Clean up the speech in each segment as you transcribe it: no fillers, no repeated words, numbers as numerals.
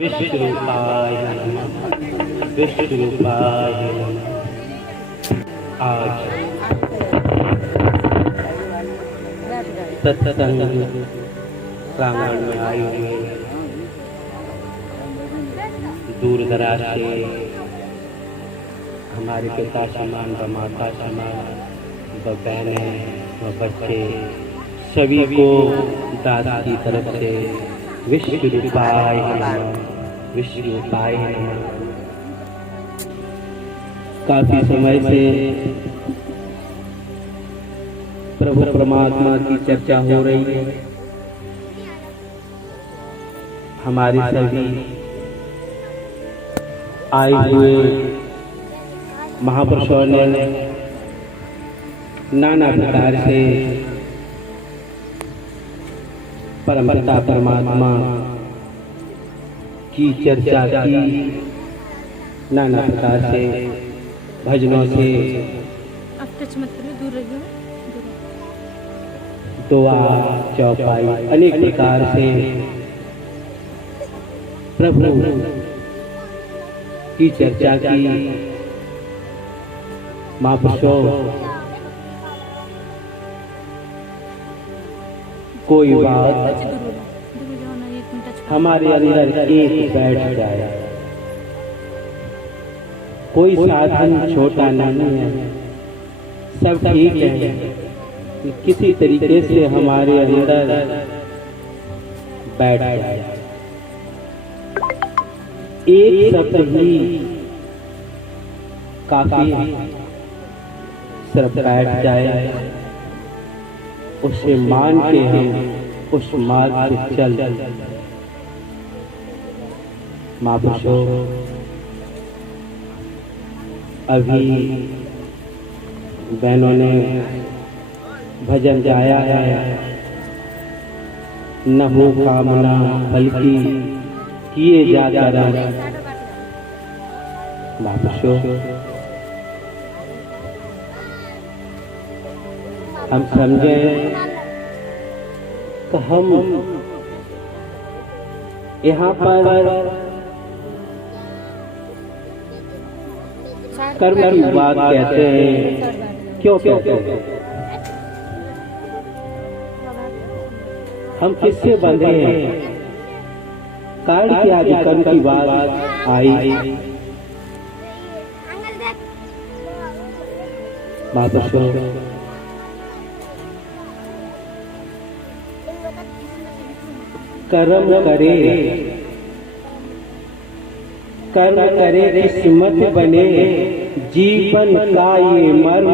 विष्णुरूपाय नमः। विष्णुरूपाय नमः। आज सत्संग प्रांगण में आए हुए दूर दराज से हमारे पिता समान व माता समान व बहनें व बच्चे सभी को दादा की तरफ से विष्णुरूपाय नमः। विष्णुरूपाय नमः। काफी समय से प्रभु परमात्मा की चर्चा हो रही है। हमारे सभी आए हुए महापुरुषों ने नाना प्रकार से परमपिता परमात्मा की चर्चा की, नाना प्रकार से भजनों से दुआ चौपाई अनेक प्रकार से प्रभु की चर्चा की। महापुरुषों कोई बात हमारे अंदर एक बैठ जाए, कोई साधन छोटा नहीं है, सब ठीक है, किसी तरीके से हमारे अंदर बैठ जाए, एक शब्द ही काफी है, सिर्फ बैठ जाए, उसे मान के हम उस मार्ग से चल। महापुरुषों अभी बहनों ने भजन गाया है, न हो कामना बल्कि किए जाकर। महापुरुषों हम समझे कि हम यहाँ पर कर्म की बात कहते हैं, क्यों कहते हैं? हम किससे बंधे हैं? कारण की आज कर्म की बात आई। महापुरुषों कर्म करे किस्मत बने, जीवन का ये मर्म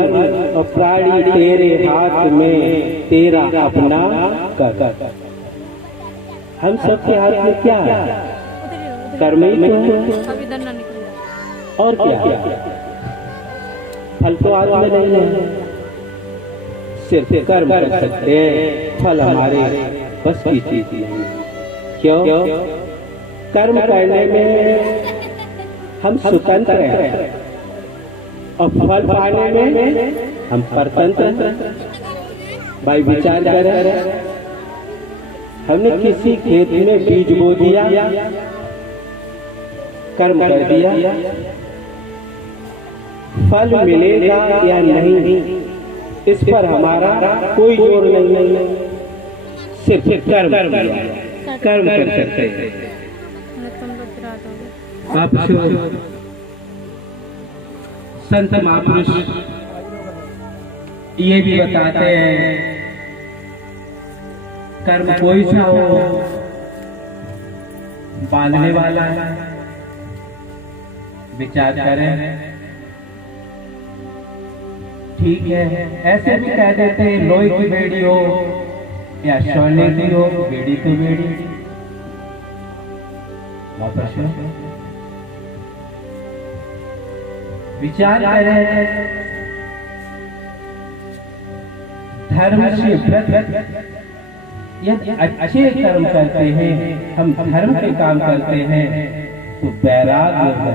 और प्राणी तेरे हाथ में, तेरा अपना कर। हम सबके हाथ में क्या है? कर्म ही तो है, और क्या? फल तो हाथ में नहीं है, सिर्फ कर्म कर सकते हैं, फल हमारे बस की चीज नहीं। क्यों? कर्म करने में हम स्वतंत्र हैं और फल पाने में हम परतंत्र। भाई विचार करें, हमने किसी खेत में बीज बो दिया, कर्म कर दिया, फल मिलेगा या नहीं इस पर हमारा कोई जोर नहीं, सिर्फ कर्म कर सकते हैं। आप संत महापुरुष ये भी बताते हैं, कर्म कोई सा हो, बांधने वाला विचार करें। ठीक है, ऐसे भी कह देते हैं लोहे की बेड़ी हो या सोने की हो, बेड़ी तो बेड़ी। विचार करें, धर्म से व्रत, यदि अच्छे कर्म करते हैं, हम धर्म के काम करते हैं तो वैराग्य है,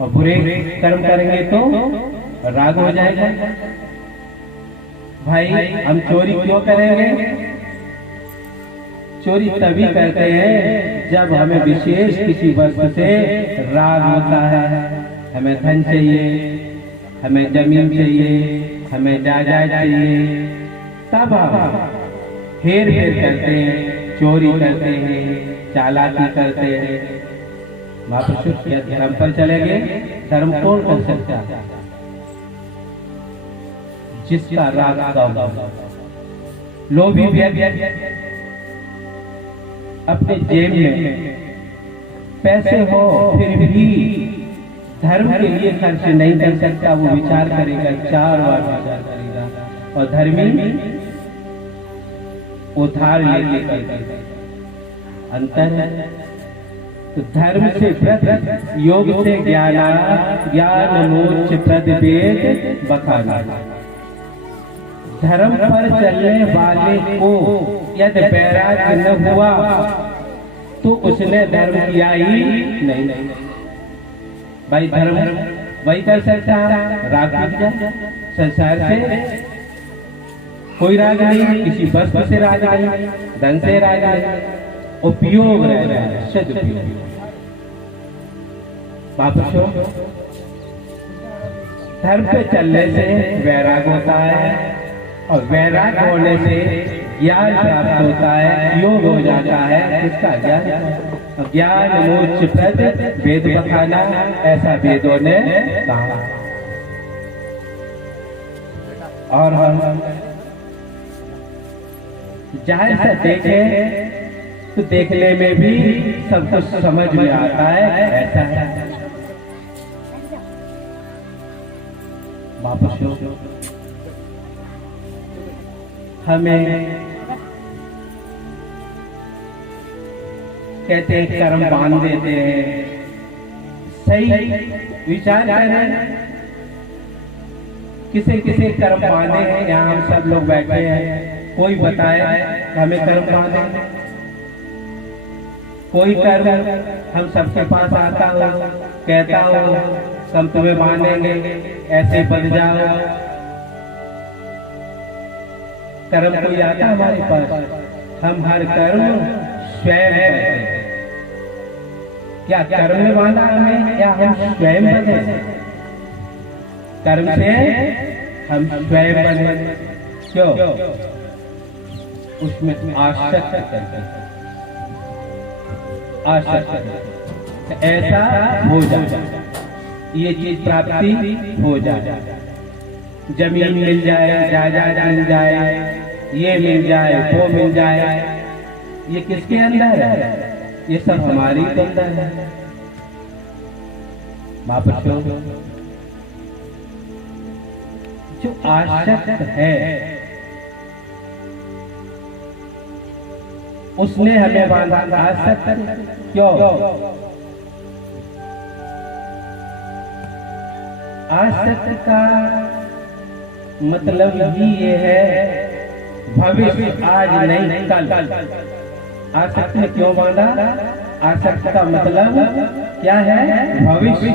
और बुरे कर्म करेंगे तो राग हो जाएगा। भाई हम चोरी क्यों करेंगे? चोरी तभी करते हैं जब हमें विशेष किसी वस्तु से राग होता है। हमें धन चाहिए, हमें जमीन चाहिए, हमें जायदाद चाहिए, तब हम हेर फेर करते हैं, चोरी करते हैं, चालाकी करते हैं। महापुरुष या धर्म पर चले गए। धर्म कौन कर सकता है? जिसका राग कम, लोभी व्यक्ति अपने जेब में पैसे हो फिर भी धर्म के लिए खर्च नहीं कर सकता। वो विचार करेगा, 4 बार विचार करेगा। और धर्मी उधार लेके करता। अंतर है। तो धर्म से व्रत, योग से ज्ञान मोक्ष प्रद वेद बखाना। धर्म पर चलने वाले को यदि वैराग्य न हुआ तो उसने धर्म किया ही नहीं। भाई धर्म वही कर सकता है, राग मिट जाए। संसार से कोई राग नहीं, किसी वस्तु से राग नहीं, धन से राग नहीं, उपयोग रह रहा है, सदुपयोग। महापुरुषों, धर्म पे चलने से वैराग होता है और वैराग होने से ज्ञान प्राप्त होता है, योग हो जाता है। किसका ज्ञान? ज्ञान मोक्ष प्रद वेद बखाना, ऐसा वेदों ने कहा। और हम जाहिर से देखें तो देखने में भी सब कुछ समझ में आता है, ऐसा है। वापस हमें कहते हैं कर्म बांध देते हैं। सही विचार करें, किसे किसे कर्म बांधे हैं? यहाँ हम सब लोग बैठे हैं, कोई बताए हमें कर्म बांधे? कोई कर्म हम सबके पास आता हो, कहता हो हम तुम्हें बांधेंगे, ऐसे बन जाओ। कर्म कोई आता हमारे पास? हम हर कर्म स्वयं करते हैं। क्या कर्म ने बांधा हमें, या हम स्वयं बने? कर्म से हम स्वयं बने। क्यों? उसमें आसक्त करते हैं, आसक्त। ऐसा हो जाए, ये चीज प्राप्ति हो जाए, जमीन मिल जाए, जायदाद मिल जाए, ये मिल जाए, वो मिल जाए। ये किसके अंदर है? ये सब हमारी के अंदर है। महापुरुषों, जो आसक्त है उसने हमें बांधा। आसक्त क्यों? आसक्त का मतलब ही ये है भविष्य, आज नहीं कल। आसक्त ने क्यों बांधा? आसक्त का मतलब क्या है? भविष्य,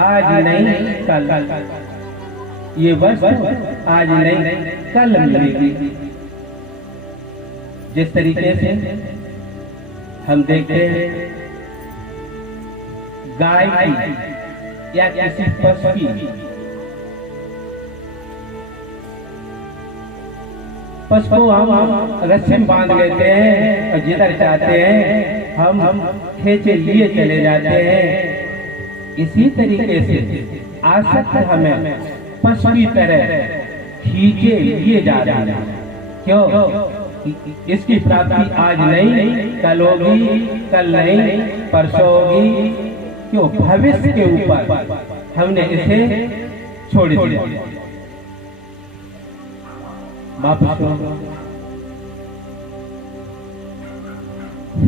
आज नहीं कल। ये वस्तु आज नहीं कल मिलेगी। जिस तरीके से हम देखते हैं गाय की या किसी पशु की, पशु को हम रस्सी में बांध लेते हैं और जिधर चाहते हैं हम खींचे लिए चले जाते हैं। इसी तरीके से आसक्त हमें पशु की तरह खींचे लिए जा रहा है। क्यों? इसकी प्राप्ति आज नहीं कल होगी, कल नहीं परसों होगी। क्यों? भविष्य के ऊपर हमने इसे छोड़ दिया।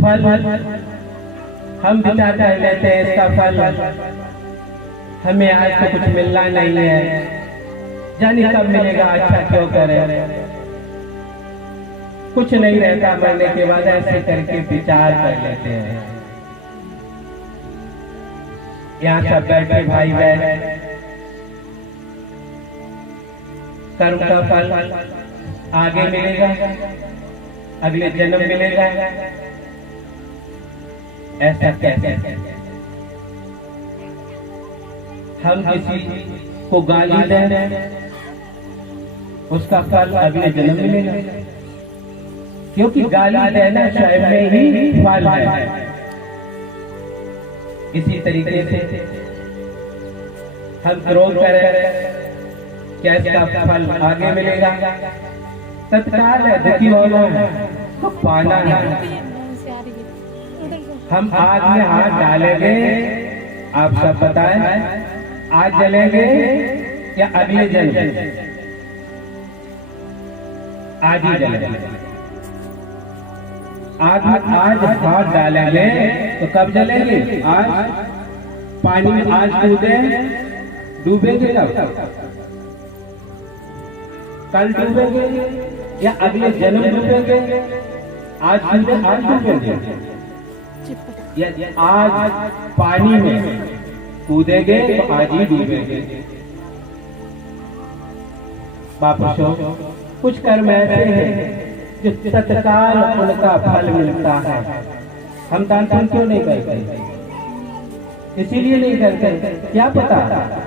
फल हम विचार कर लेते हैं, इसका फल हमें आज तो कुछ मिलना नहीं है, जाने कब मिलेगा, अच्छा क्यों करें। कुछ नहीं रहता मरने के बाद, ऐसे करके विचार कर लेते हैं। यहाँ सब बैठे भाई बहन, कर्म का फल आगे मिलेगा, अगले जन्म मिलेगा, ऐसा कैसे? हम किसी को गाली दें, उसका फल अगले जन्म मिलेगा, क्योंकि गाली देना स्वयं में ही फल है। इसी तरीके से हम क्रोध करें, क्या इसका फल आगे मिलेगा? तत्काल है, दुखी होना है तो पाना है। हम आग में हाथ डालेंगे, आप सब बताएं, आज जलेंगे या अगले जन्म? आज ही जलेंगे। आज हाथ डालेंगे तो कब जलेंगे? आज पानी में आज कूदे, डूबेंगे कब? कल डूबेंगे या अगले जन्म डूबेंगे? आज कूदे, आज डूबेंगे, या आज पानी में कूदेंगे तो आज ही डूबेंगे। बापुशो, कुछ कर्म ऐसे हैं जो तत्काल उनका फल मिलता है। हम दान क्यों नहीं करते? इसीलिए नहीं करते, क्या पता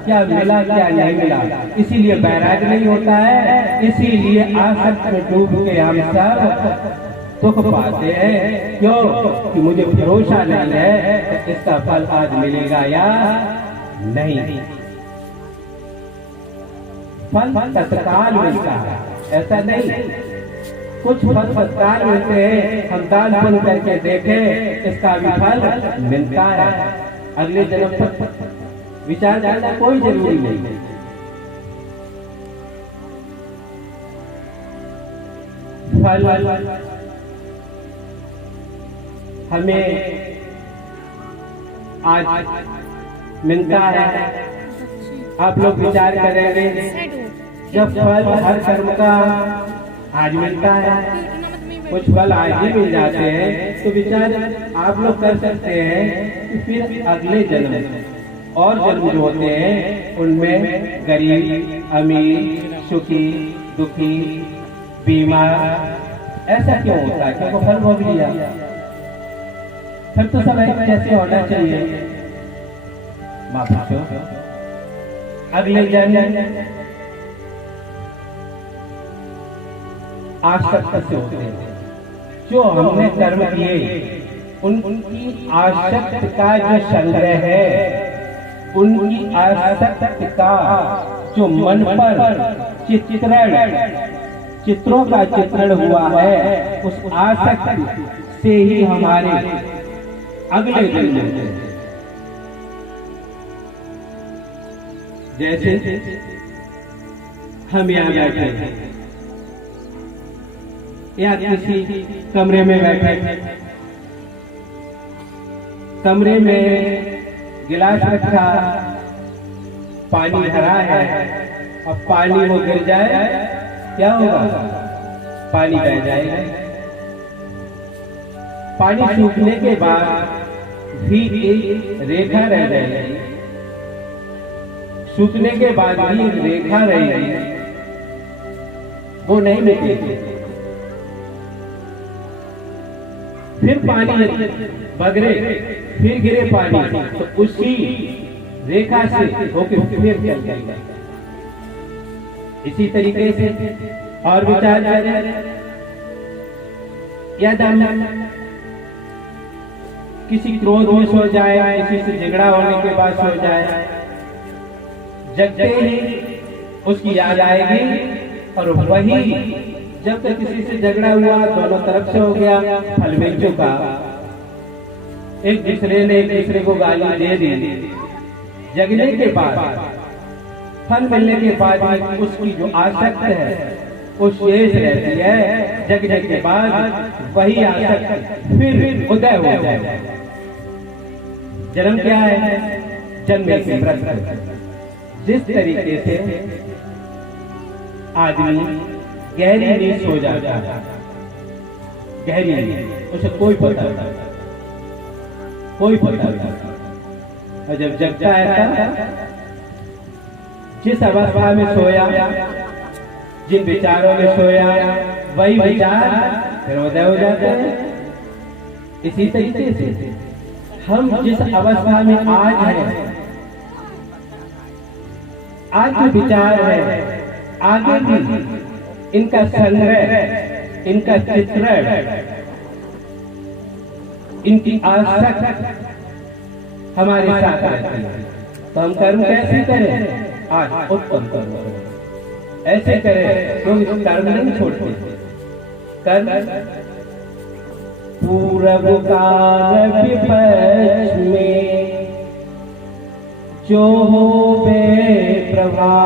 क्या मिला क्या नहीं मिला, इसीलिए बैराग नहीं होता है, इसीलिए आसक्त में डूब के हम सब दुख पाते हैं। क्यों? कि मुझे भरोसा नहीं है कि इसका फल आज मिलेगा या नहीं। फल तत्काल मिलता है, ऐसा नहीं। कुछ फल तत्काल मिलते हैं, हम दान पुण्य करके देखें, इसका भी फल मिलता है। अगले जन्म तक विचार करना कोई जरूरी नहीं। फल हमें आज मिलता है। आप लोग विचार करेंगे, जब फल हर कर्म का आज मिलता है, कुछ फल आज ही मिल जाते हैं, तो विचार आप लोग कर सकते हैं कि फिर अगले जन्म और जन्म जो होते हैं उनमें गरीब, अमीर, सुखी, दुखी, बीमार, ऐसा क्यों होता है? क्योंकि फल भोग लिया। फिर तो सब कैसे होना चाहिए? बापुशो, अगले जन्म आसक्त से होते हैं। जो हमने कर्म किए उनकी आसक्त का जो संग्रह है, उनकी आसक्त का जो मन पर चित्रों का चित्रण हुआ है, उस आसक्त से ही हमारे अगले जन्म, जैसे हम यहाँ बैठे हैं या किसी कमरे में बैठे, कमरे में गिलास रखा, पानी भरा है, अब पानी वो गिर जाए, क्या होगा? पानी बह जाएगा। पानी सूखने के बाद भी एक रेखा रह जाएगी, सूखने के बाद भी एक रेखा रहेगी, वो नहीं मिटेगी। फिर पानी बगरे, फिर गिरे पानी, तो उसी रेखा से होकर फिर चल जाएगा। इसी तरीके से और विचार करें, यदि हम किसी क्रोध में सो जाए, किसी से झगड़ा होने के बाद सो जाए, जगते ही उसकी याद आएगी और वही जब तक किसी से झगड़ा हुआ दोनों तरफ से हो गया, फल मिल चुका। एक दूसरे ने एक दूसरे को गाली दे दी, जगने के बाद, फल मिलने के बाद उसकी जो आसक्त है वो शेष रहती है। जगने के बाद वही आसक्त फिर उदय हो जाए। जन्म क्या है? जन्म के प्रश्न। जिस तरीके से आदमी गहरी नींद सो जाता है, गहरी नींद, उसे कोई पता नहीं, कोई पता नहीं, और जब जगता है जिस अवस्था में सोया, जिन विचारों में सोया, वही विचार फिर उदय हो जाता है। इसी तरीके से हम जिस अवस्था में आज हैं, आज जो विचार है, आगे भी इनका संग्रह, इनका चित्रण, इनकी आसक्त हमारे साथ रहती है। तो हम कर्म कैसे करें? आज उत्तम कर्म करें, ऐसे करें तो इस कर्म नहीं छोड़ते। कर्म पूर्व काल विपक्ष में जो हो बे प्रभाव,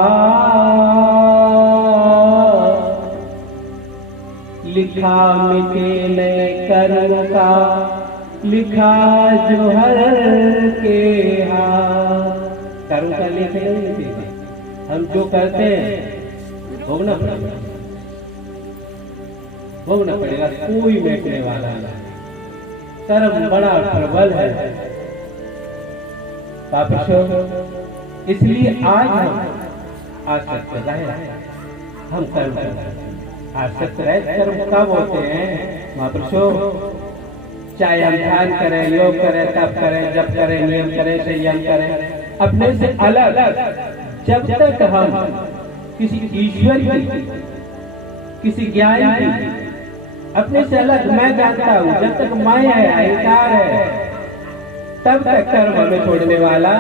लिखा मिटे नए कर्म का, लिखा जो हर के हाथ। कर्म का लेख नहीं मिटेगा, हम जो करते हैं भोगना पड़ेगा, भोगना पड़ेगा, कोई मिटने वाला नहीं। कर्म बड़ा प्रबल है पापिष्ठों, इसलिए आज हम आसक्त रहे, हम कर्म करें। आसक्त रहे कर्म कब होते हैं महापुरुषों? चाहे हम ध्यान करें, योग करें, तप करें, जप करें, नियम करें, संयम करें, अपने से अलग जब तक हम किसी ईश्वर की, किसी ज्ञान की, अपने से अलग मैं जानता हूं, जब तक मैं है, अहंकार है, तब तक कर्म हमें छोड़ने वाला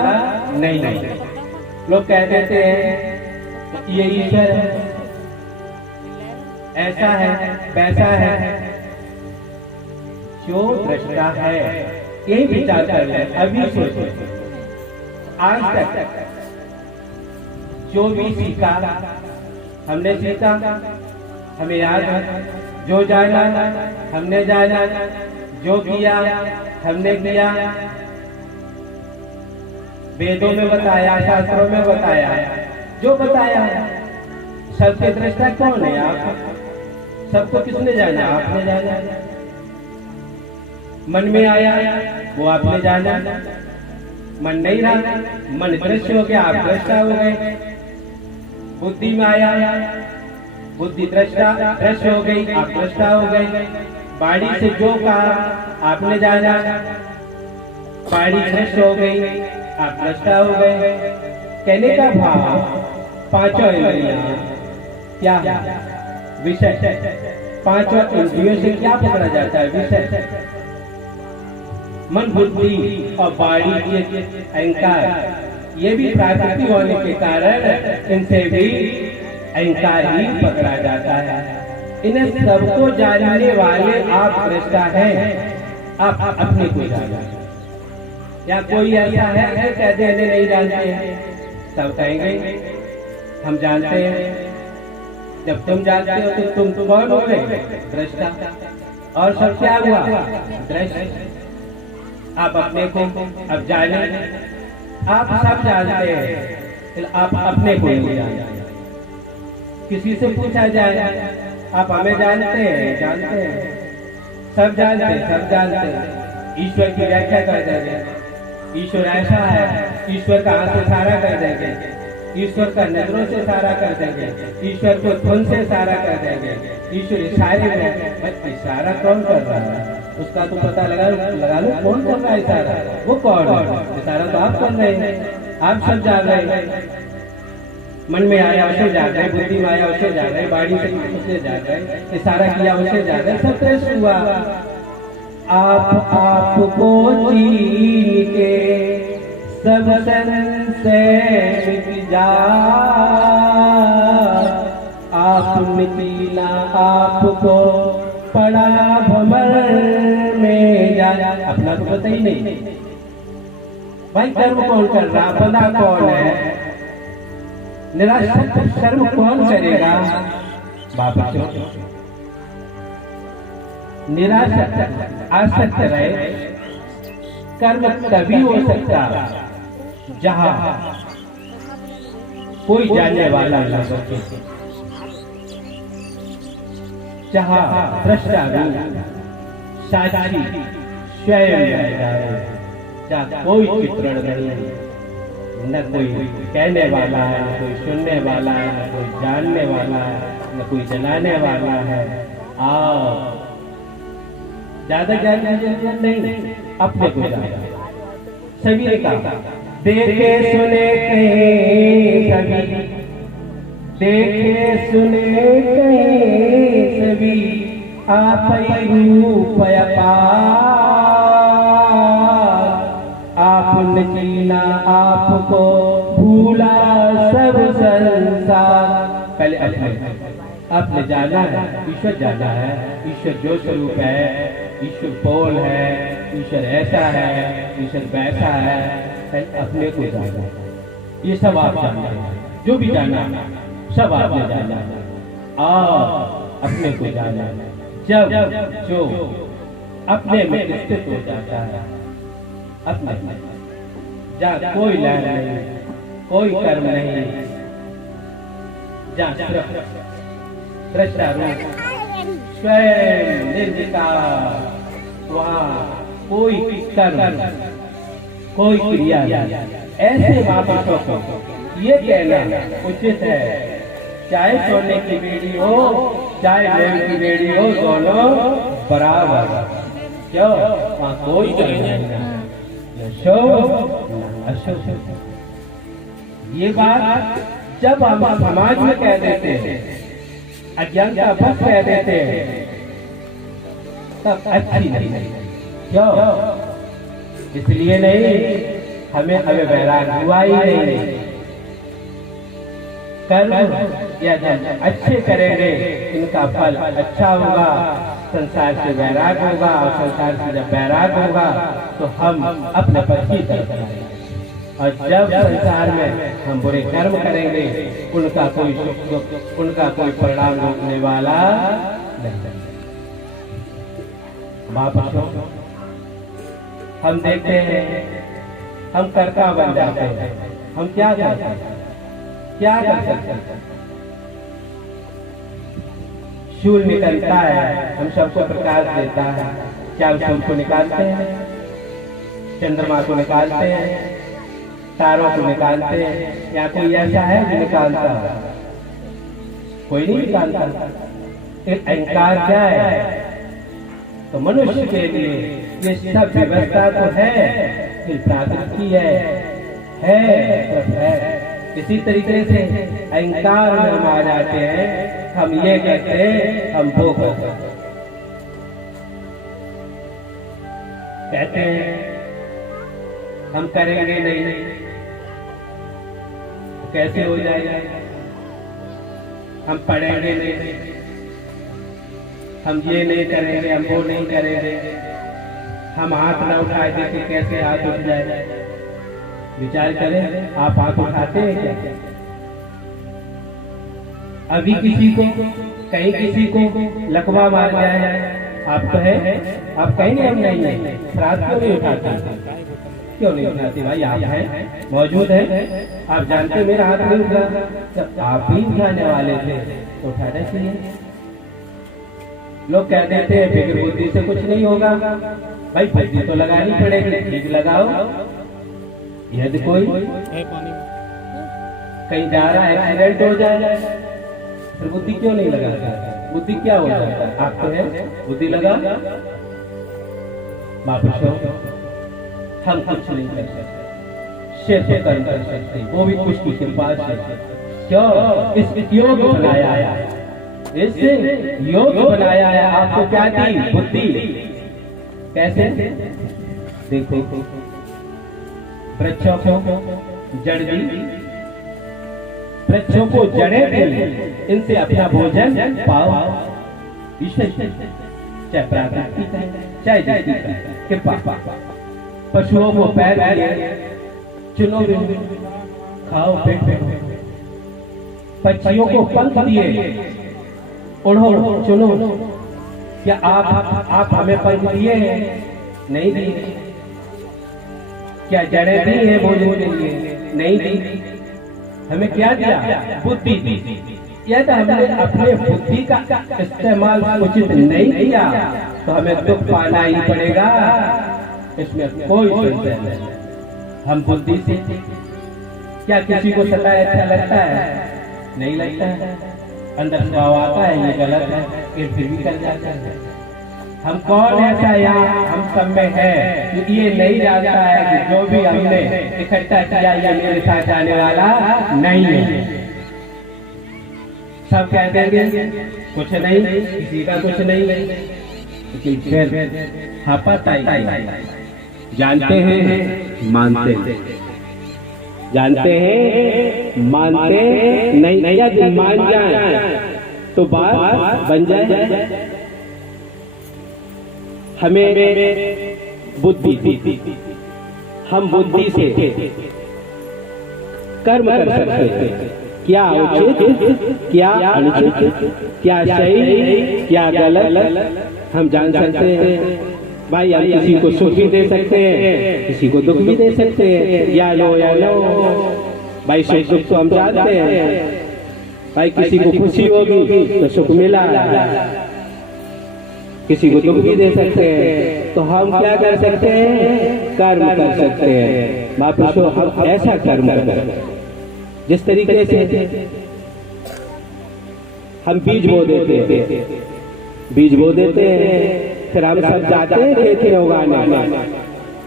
नहीं। लोग कह देते हैं ये ईश्वर है, ऐसा है, वैसा है। जो दृष्टा है यही विचार कर ले, अभी सोचो। आज तक जो भी सीखा हमने सीखा, हमें याद है, जो जाना हमने जाना, जो किया हमने किया, वेदों में बताया, शास्त्रों में बताया, जो बताया। सबके दृष्टा कौन है? आप। सबको किसने जाना? आपने जाना। मन में आया वो आपने जाना, मन नहीं रहा, मन दृश्य हो गया, आप दृष्टा हो गए। बुद्धि में आया, बुद्धि दृष्टा, दृश्य हो गई, आप दृष्टा हो गए। बाड़ी से जो कहा आपने जाना, बाड़ी दृश्य हो गई, आप दृष्टा हो गए। कहने का भाव पांचों इंद्रियां क्या है? विषय। पांचों इंद्रियों से क्या पकड़ा जाता है? विषय। मन, बुद्धि और बाड़ी के अहंकार, ये भी प्राकृतिक होने के कारण इनसे भी अहंकार ही पकड़ा जाता है। इन्हें सबको जानने वाले आप दृष्टा हैं, आप अपने को जाना। या कोई ऐसा है कह दे नहीं जानते हैं? सब कहेंगे हम जानते हैं। जब तुम जानते हो तो तुम कौन हो गए? दृष्टा। और सब क्या हुआ? दृश्य। आप अपने को अब जाने, आप सब जानते हैं, आप अपने को नहीं जानते। किसी से पूछा जाए आप हमें जानते हैं? जानते हैं, सब जानते हैं, सब जानते हैं। ईश्वर की व्याख्या कर देंगे, ईश्वर ऐसा है, ईश्वर का हाथ से सारा कर देंगे, ईश्वर का नजरों से सारा कर देंगे, ईश्वर को धुन से सारा कर देंगे। ईश्वर इशारे में, इशारा कौन कर रहा है उसका तो पता लगा लो, कौन कर रहा है इशारा? वो कौन है? इशारा तो आप कर रहे हैं, आप सब जान रहे हैं। मन में आया उसे जान रहे, बुद्धि में आया उसे जान रहे, बाड़ी से उसे जान रहे, इशारा किया उसे जान रहे, सब दृश्य हुआ। आपको चीन के सब संशय मिट जा, आप मिटीला आपको पड़ा भंवर में जा। अपना तो पता ही नहीं भाई, कर्म कौन कर रहा, बंदा कौन है? निराशक्त कर्म कौन करेगा? बाबा निराशक्त आसक्त रहे। कर्म तभी हो सकता जहां कोई जानने वाला न सके, जहां दृष्टा साक्षी स्वयं रह जाए, जहां कोई चित्रण नहीं, न कोई कहने वाला है, न कोई सुनने वाला है, न कोई जानने वाला है, न कोई जलाने वाला है। आओ ज्यादा जानने की जरूरत नहीं, अपने को जाना। सभी ने कहा देखे सुने कहीं सभी, देखे सुने कहीं सभी, आप ही रूप अपार, आपने जीना आपको भूला सब संसार। पहले अपने जाना है, ईश्वर जाना है, ईश्वर जो स्वरूप है, ईश्वर बोल है, ईश्वर ऐसा है, ईश्वर वैसा है, अपने को जाना। ये सब आप जानना है, जो भी जाना सब आपने जाना है और अपने को जाना है। जब जो अपने में स्थित हो जाता है, अपने जहाँ कोई लहर नहीं, कोई कर्म नहीं, जहाँ सिर्फ दृष्टा रूप स्वयं निर्विकार, वहाँ कोई कर्म कोई क्रिया नहीं। ऐसे महापुरुषों को ये कहना उचित है, चाहे सोने की बेड़ी हो चाहे लोहे की बेड़ी हो, दोनों बराबर। क्यों? वहाँ कोई कर्म नहीं, अशुभ। ये बात जब हम समाज में कह देते हैं, अज्ञानता बस कह देते हैं, तब अच्छी नहीं। क्यों? इसलिए नहीं, हमें वैराग हुआ ही नहीं। कर्म या जब अच्छे करेंगे इनका फल अच्छा होगा, संसार से वैराग होगा, और संसार से जब वैराग होगा तो हम अपने पद की तरफ आएंगे। और जब संसार में हम बुरे कर्म करेंगे उनका कोई परिणाम रोकने वाला नहीं। महापुरुषों, हम देखते हैं हम कर्ता बन जाते हैं, हम क्या करते हैं, क्या कर सकते हैं? शूल निकलता है, हम सबको प्रकाश देता है, क्या हम शूल को निकालते हैं? चंद्रमा को निकालते हैं, तारों को निकालते हैं, या कोई ऐसा है जो निकालता है? कोई नहीं निकालता। एक अहंकार क्या है? तो मनुष्य के लिए ये सब व्यवस्था तो है, फिर प्राकृति है। इसी तरीके से अहंकार में हम आ जाते हैं, हम ये कहते हैं, हम वो कहते हैं, हम करेंगे नहीं, तो कैसे हो जाएगा? हम पढ़ेंगे नहीं, हम ये नहीं करेंगे, हम वो नहीं करेंगे, हम हाथ न उठाए देखे कैसे हाथ उठ जाए? विचार करें, आप हाथ उठाते हैं क्या? अभी किसी को कहीं किसी को लकवा मार जाए, आप तो है, आप कहेंगे हम नहीं है, श्राद्ध क्यों नहीं उठाते? क्यों नहीं उठाते भाई? आप हैं, मौजूद है, आप जानते मेरा हाथ नहीं उठा, जब आप ही उठाने वाले थे तो उठाना चाहिए। लोग कह देते हैं फिक्र बुद्धि से कुछ नहीं होगा, भाई बुद्धि तो लगानी पड़ेगी, ठीक लगाओ। यदि कोई कहीं जा रहा है, एक्सीडेंट हो जाए, फिर बुद्धि क्यों नहीं लगाता? बुद्धि क्या हो जाता है? आप तो है, बुद्धि लगा। महापुरुषों, हम कुछ नहीं कर सकते, सिर्फ कर्म कर सकते, वो भी कुछ की कृपा से। क्यों? इस योग बनाया है, इस योग बनाया है, आपको क्या दी? बुद्धि। कैसे? देखो, वृक्षों को जड़ दी, वृक्षों को जड़ें दी, इनसे अपना भोजन पाओ। ईश्वर चाहे प्राकृतिक है चाहे दैविक कृपा। पशुओं को पैर दिए, चुनो खाओ पेट पे। पक्षियों को पंख दिए, उड़ो चुनो। क्या आप हमें पंख दिए हैं? नहीं दिए। क्या जड़ें दी है भोजन के लिए? नहीं दी। हमें क्या दिया? बुद्धि दी। यदि हमने अपने बुद्धि का इस्तेमाल उचित नहीं किया तो हमें दुख पाना ही पड़ेगा, इसमें कोई संशय नहीं। हम बुद्धि से क्या किसी को सताए अच्छा लगता है? नहीं लगता है। अंदर स्वभाव आता है ये गलत है, फिर भी कर जाता है। हम कौन ऐसा यहाँ हम सब में है कि ये नहीं जानता है कि जो भी हमने इकट्ठा किया ये मेरे साथ आने वाला नहीं है। सब कह देंगे कुछ नहीं, किसी का कुछ नहीं, लेकिन फिर हापाताई जानते हैं मानते हैं, जानते हैं मानते नहीं, यदि मान जाए तो बात बन जाए। हमें बुद्धि, हम बुद्धि से कर्म कर सकते हैं, क्या उचित क्या अनुचित, क्या सही क्या गलत हम जान सकते हैं। भाई हम किसी को सुख भी दे सकते हैं, किसी को दुख भी दे सकते हैं, या लो भाई सुख दुख तो हम जानते हैं। भाई किसी को खुशी होगी तो सुख मिला, किसी को दुख भी दे सकते हैं। तो हम क्या कर सकते हैं, कर्म कर सकते हैं। महापुरुषों हम ऐसा कर्म करें जिस तरीके से हम बीज बो देते हैं, बीज बो देते हैं, फिर हम सब जाते हैं खेत में उगाने,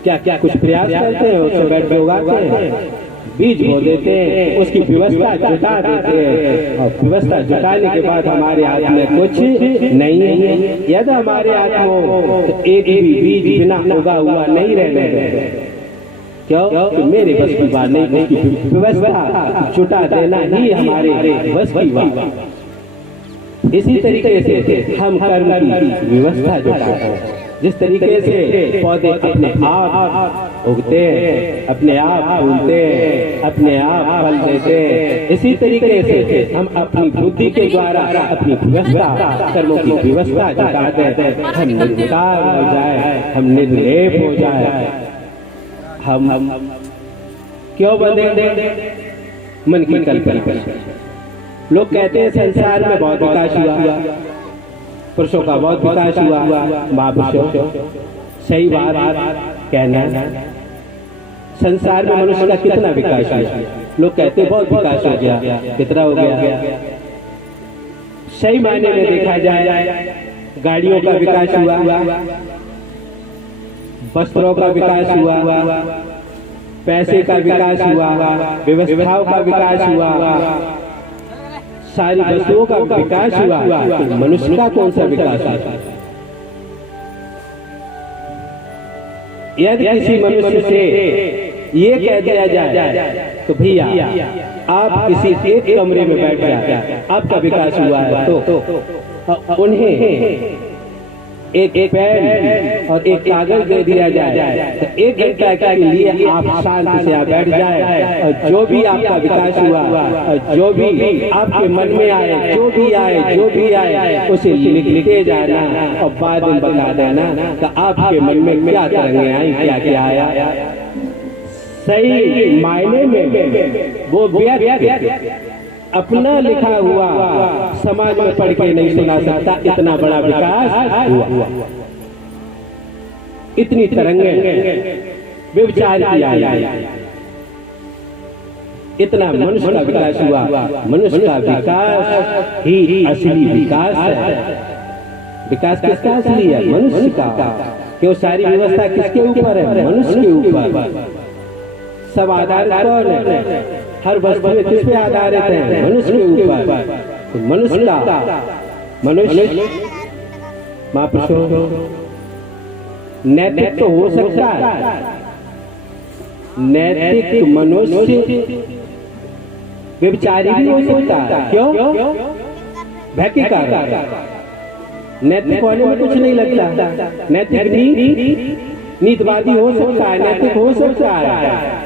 क्या क्या कुछ प्रयास करते हैं, उससे बैठ के उगाते हैं, बीज बो देते हैं, उसकी व्यवस्था जुटा देते हैं, और व्यवस्था जुटाने के बाद हमारे हाथ में कुछ नहीं है। यदि हमारे हाथ हो तो एक भी बीज बिना उगा हुआ नहीं रहने देंगे। क्यों? कि मेरे बस की बात नहीं, उसकी व्यवस्था जुटा देना ही हमारे बस की बात। इसी तरीके से हम कर्म की व्यवस्था जुटाते हैं। जिस तरीके से पौधे अपने आप उगते हैं, अपने आप फूलते हैं, अपने आप फल देते हैं, इसी तरीके से हम अपनी बुद्धि के द्वारा अपनी व्यवस्था, कर्मों की व्यवस्था जुटाते हैं। हम निर्विकार हो जाए, हम निर्लेप हो जाए, हम क्यों बंधे मन की कल्पना। लोग कहते हैं संसार में बहुत विकास हुआ, पुरुषों का बहुत विकास हुआ। महापुरुषों सही बात कहना, संसार में मनुष्य का कितना विकास हुआ? लोग कहते हैं बहुत विकास हो गया, कितना हो गया? सही मायने में देखा जाए गाड़ियों का विकास हुआ, वस्त्रों का विकास हुआ, पैसे का विकास हुआ, व्यवस्थाओं का विकास हुआ, सारी वस्तुओं का विकास हुआ, तो मनुष्य का कौन सा विकास हुआ? यदि किसी मनुष्य से ये कह दिया जाए तो भैया आप किसी एक कमरे में बैठ जाए, आपका विकास हुआ है, तो उन्हें एक पेन और एक कागज दे दिया जाए, तो एक घंटा के लिए आप शांति से यहाँ बैठ जाए, और जो भी आपका विकास हुआ और जो भी आपके मन में आए, जो भी आए उसे लिखते जाना और बाद में बता देना कि आपके मन में क्या तरंगें आई, क्या क्या आया। सही मायने में वो व्यक्ति अपना लिखा हुआ समाज में पढ़ के नहीं सुना सकता, इतना बड़ा विकास हुआ, इतनी तरंगें विचार किया, इतना मनुष्य का विकास हुआ। मनुष्य का विकास ही असली विकास है। विकास किसका असली है? मनुष्य का। क्यों? सारी व्यवस्था किसके ऊपर है? मनुष्य के ऊपर। सब आधारित कौन है? हर वस्तु किस पे आधारित है? मनुष्य के ऊपर। तो मनुष्य महापुरुषों नैतिक तो हो सकता है, नैतिक मनुष्य व्यभिचारी भी हो सकता है। क्यों? भय के कारण। नैतिक होने में कुछ नहीं लगता। नैतिक नीतिवादी हो सकता है, नैतिक हो सकता है।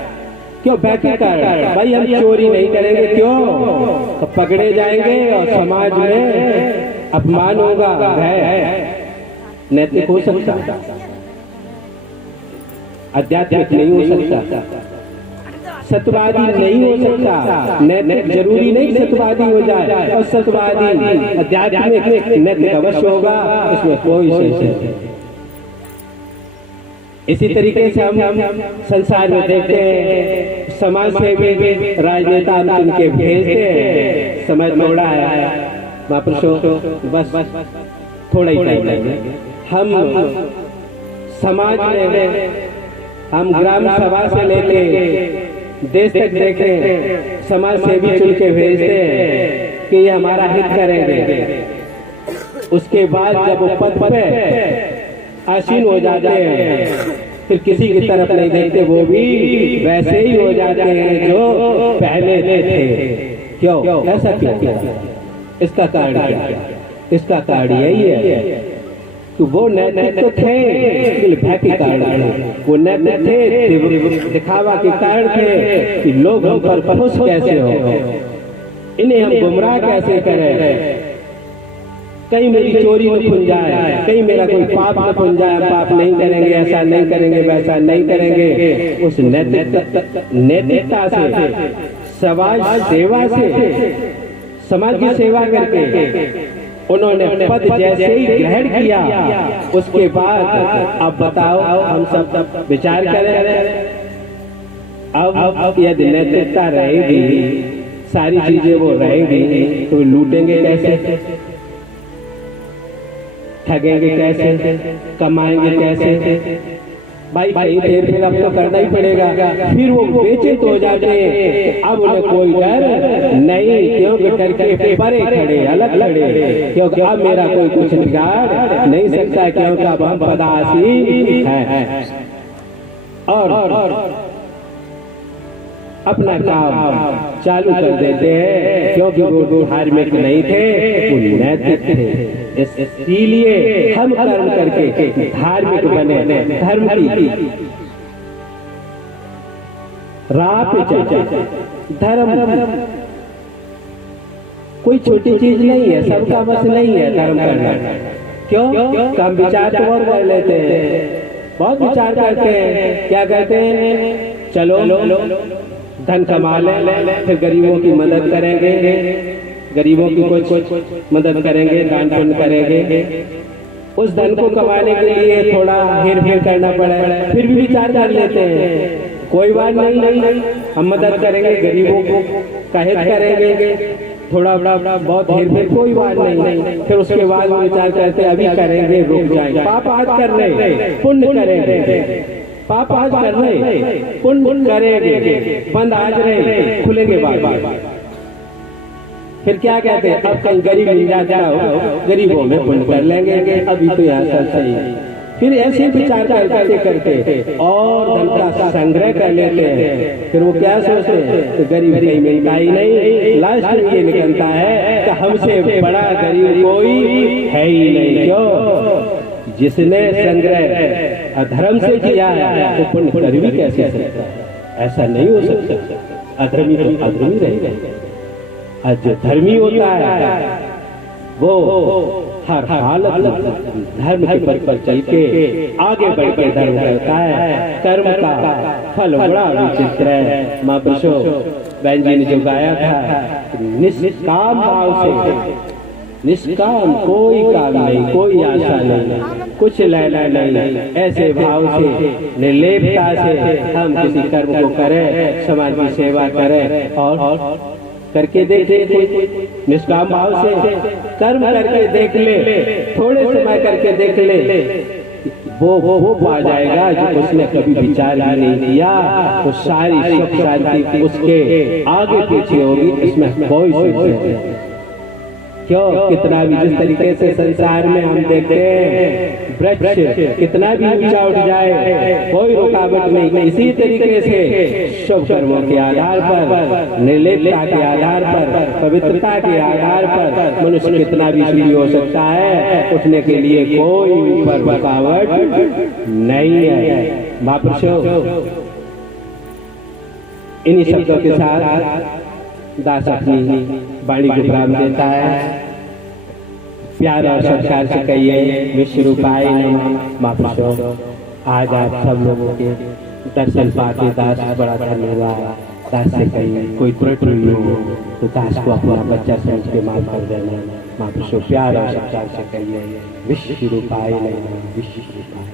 क्यों? भय के कारण। भाई हम चोरी नहीं करेंगे, क्यों? तो पकड़े जाएंगे और समाज में अपमान होगा। भय नैतिक हो सकता है, आध्यात्मिक नहीं हो सकता, सत्यवादी नहीं हो सकता। नैतिक जरूरी नहीं सत्यवादी हो जाए, और सत्यवादी आध्यात्मिक नैतिक अवश्य होगा, इसमें कोई संशय नहीं। इसी तरीके से हम संसार में देखते हैं, समाज सेवी राजनेता चुन के भेजते हैं। समय थोड़ा है महापुरुषों, बस थोड़ा ही टाइम लगेगा, हम समाज में, हम ग्राम सभा से लेके देश तक देखें, समाज सेवी चुन के भेजते हैं कि ये हमारा हित करेंगे। उसके बाद जब वो पद पे आसीन हो जाते हैं फिर किसी की तरफ नहीं देखते, वो भी वैसे ही हो जाते हैं जो पहले थे। क्यों? ऐसा क्यों? इसका कारण क्या? इसका कारण यही है कि वो नैतिक तो थे भय के कारण थे, वो नैतिक थे दिखावा के कारण थे कि लोग हम पर खुश कैसे हो, इन्हें हम गुमराह कैसे करें, कहीं मेरी चोरी न खुल जाए, कहीं मेरा कोई पाप न खुल जाए, पाप नहीं करेंगे, ऐसा नहीं करेंगे, वैसा नहीं करेंगे। उस नैतिकता से, समाज सेवा से, समाज की सेवा करके उन्होंने पद जैसे ही ग्रहण किया, उसके बाद अब बताओ हम सब विचार करें, अब यदि नैतिकता रहेगी, सारी चीजें वो रहेंगी, तो लूटेंगे कैसे, ठगेंगे कैसे, कमाएंगे कैसे? भाई देर फिर अब तो करना ही पड़ेगा। फिर वो बेचित हो जाते हैं, अब उन्हें कोई डर नहीं, क्योंकि डर के परे खड़े, अलग खड़े, क्योंकि अब मेरा कोई कुछ बिगाड़ नहीं सकता, क्योंकि अब हम पदासी हैं और अपना काम चालू कर देते हैं, क्योंकि वो धार्मिक नहीं थे, वो नैतिक थे। इसीलिए हम कर्म करके धार्मिक बने, धर्म की राह पे चले। धर्म कोई छोटी चीज नहीं है, सबका बस नहीं है धर्म करना। क्यों? कम विचार तो बहुत कर लेते हैं, बहुत विचार करते हैं, क्या कहते हैं, चलो धन कमा लें, फिर गरीबों की मदद करेंगे, गरीबों की कुछ मदद करेंगे, दान पुण्य करेंगे। उस धन को कमाने के लिए थोड़ा हेर फेर करना पड़े, फिर भी विचार कर लेते हैं, कोई बात नहीं, हम मदद करेंगे, गरीबों को का हित करेंगे, थोड़ा बड़ा बहुत हेर फेर कोई बात नहीं। फिर उसके बाद विचार करते अभी करेंगे, रुक जाएंगे, पाप आज कर रहे, पुण्य करेंगे, पाप आज कर रहे, पुण्य करेंगे, बंद आज रहे, खुलेंगे बाद। फिर क्या कहते हैं, अब कहीं गरीब मिल जाता हो, गरीबों में पुण्य कर लेंगे, अभी तो यहाँ सब सही है। फिर ऐसे विचार करते करते और धन का संग्रह कर लेते हैं। फिर वो क्या सोचते हैं, तो गरीब कहीं मिलता ही नहीं, लास्ट में ये निकलता है कि हमसे बड़ा गरीब कोई है ही नहीं। क्यों? जिसने संग्रह अधर्म से किया है वो पुण्य कर भी कैसे सकता है? ऐसा नहीं हो सकता। अधर्मी तो अधर्मी रहेगा, और जो धर्मी होता है वो हर हालत धर्म के पथ पर चल के आगे बढ़ के धर्म करता है। कर्म का फल बड़ा विचित्र है। महापुरुषों बहन जी ने जो गाया था, निष्काम भाव से, निष्काम, कोई काम नहीं, कोई आशा नहीं, कुछ लेना नहीं, ऐसे भाव से, निर्लेपता से हम किसी कर्म को करें, समाज की सेवा करें और करके देख ले, निष्काम भाव से कर्म करके देख ले, थोड़े समय करके देख ले, वो पा जाएगा जो उसने कभी विचार भी नहीं किया। तो सारी सुख शांति उसके आगे पीछे होगी, इसमें कोई संशय नहीं। क्यों? कितना भी जिस तरीके से संसार में हम देखते हैं, वृक्ष कितना भी ऊंचा उठ जाए कोई रुकावट नहीं, इसी तरीके से शुभ कर्मों के आधार पर, निर्लेपता के आधार पर, पवित्रता के आधार पर मनुष्य कितना भी शुभ हो सकता है, उठने के लिए कोई ऊपर रुकावट नहीं है। महापुरुषों इन्हीं शब्दों के साथ दास अपनी वाणी को प्राप्त देता है। प्यार और सत्कार से कहिए विश्व रूपाय नमः। महापुरुषों आज आप सब लोगों के दर्शन पाके दास बड़ा धन्यवाद। दास से कहिए कोई त्रुटि हो तो दास को अपना बच्चा समझ के माफ कर देना। महापुरुषों प्यार और सत्कार से कहिए विश्व रूपाय नमः, विश्व रूपाय।